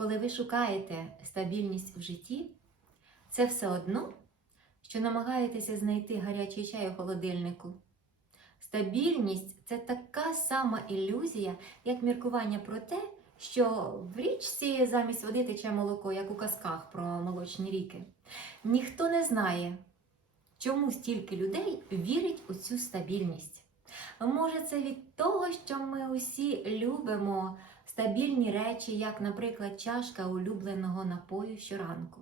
коли ви шукаєте стабільність в житті, це все одно, що намагаєтеся знайти гарячий чай у холодильнику. Стабільність це така сама ілюзія, як міркування про те, що в річці замість води тече молоко, як у казках про молочні ріки. Ніхто не знає, чому стільки людей вірить у цю стабільність. Може, це від того, що ми усі любимо стабільні речі, як, наприклад, чашка улюбленого напою щоранку.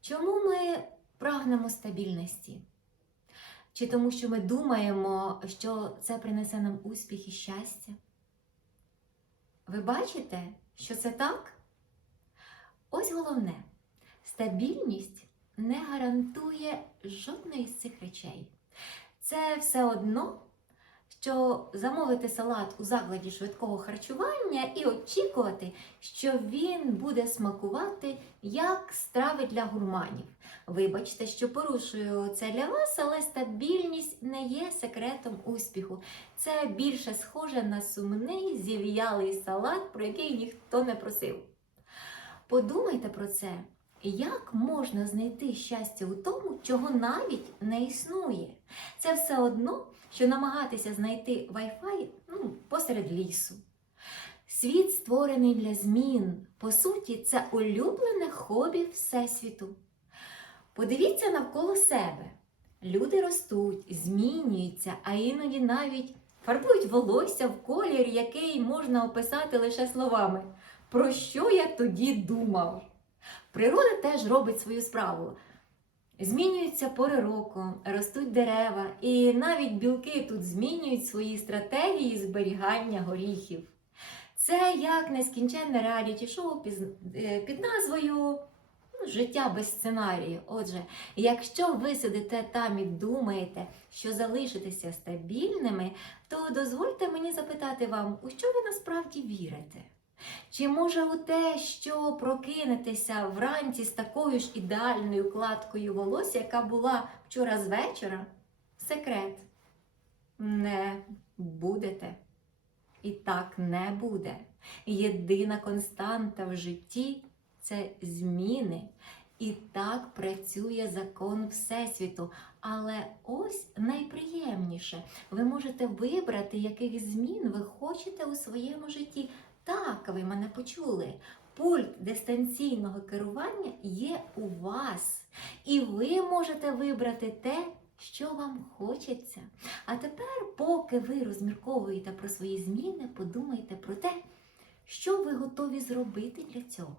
Чому ми прагнемо стабільності? Чи тому, що ми думаємо, що це принесе нам успіх і щастя? Ви бачите, що це так? Ось головне: стабільність не гарантує жодної з цих речей. Це все одно, що замовити салат у закладі швидкого харчування і очікувати, що він буде смакувати як страви для гурманів. Вибачте, що порушую це для вас, але стабільність не є секретом успіху. Це більше схоже на сумний зів'ялий салат, про який ніхто не просив. Подумайте про це. Як можна знайти щастя у тому, чого навіть не існує? Це все одно, що намагатися знайти Wi-Fi ну, посеред лісу. Світ створений для змін. По суті, це улюблене хобі Всесвіту. Подивіться навколо себе. Люди ростуть, змінюються, а іноді навіть фарбують волосся в колір, який можна описати лише словами. Про що я тоді думав? Природа теж робить свою справу. Змінюються пори року, ростуть дерева, і навіть білки тут змінюють свої стратегії зберігання горіхів. Це як нескінченне реаліті-шоу е, під назвою ну, Життя без сценарію. Отже, якщо ви сидите там і думаєте, що залишитеся стабільними, то дозвольте мені запитати вам, у що ви насправді вірите? Чи може у те, що прокинетеся вранці з такою ж ідеальною кладкою волосся, яка була вчора з вечора? Секрет. Не будете. І так не буде. Єдина константа в житті це зміни. І так працює закон Всесвіту. Але ось найприємніше, ви можете вибрати, яких змін ви хочете у своєму житті. Так, ви мене почули. Пульт дистанційного керування є у вас, і ви можете вибрати те, що вам хочеться. А тепер, поки ви розмірковуєте про свої зміни, подумайте про те, що ви готові зробити для цього.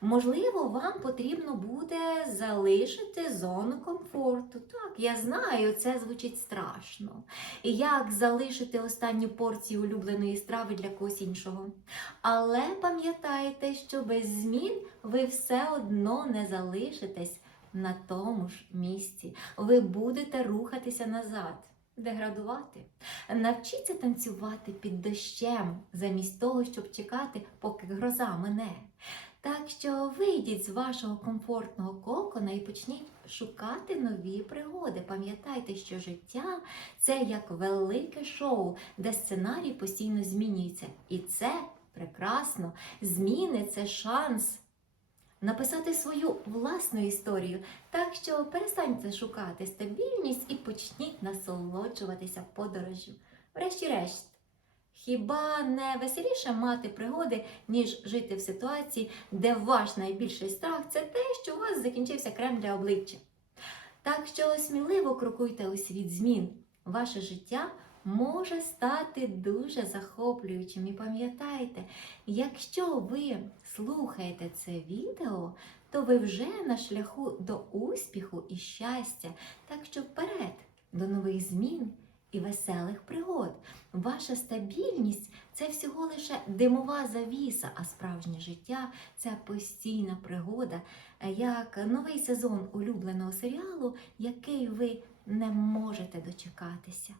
Можливо, вам потрібно буде залишити зону комфорту. Так, я знаю, це звучить страшно. Як залишити останню порцію улюбленої страви для когось іншого. Але пам'ятайте, що без змін ви все одно не залишитесь на тому ж місці. Ви будете рухатися назад, деградувати. Навчіться танцювати під дощем, замість того, щоб чекати, поки гроза мине. Так що вийдіть з вашого комфортного кокона і почніть шукати нові пригоди. Пам'ятайте, що життя це як велике шоу, де сценарій постійно змінюється. І це прекрасно. Зміни це шанс написати свою власну історію. Так що перестаньте шукати стабільність і почніть насолоджуватися подорожю. Врешті-решт. Хіба не веселіше мати пригоди, ніж жити в ситуації, де ваш найбільший страх це те, що у вас закінчився крем для обличчя? Так що сміливо крокуйте у світ змін. Ваше життя може стати дуже захоплюючим. І пам'ятайте, якщо ви слухаєте це відео, то ви вже на шляху до успіху і щастя. Так що вперед до нових змін і веселих пригод. Ваша стабільність це всього лише димова завіса, а справжнє життя це постійна пригода, як новий сезон улюбленого серіалу, який ви не можете дочекатися.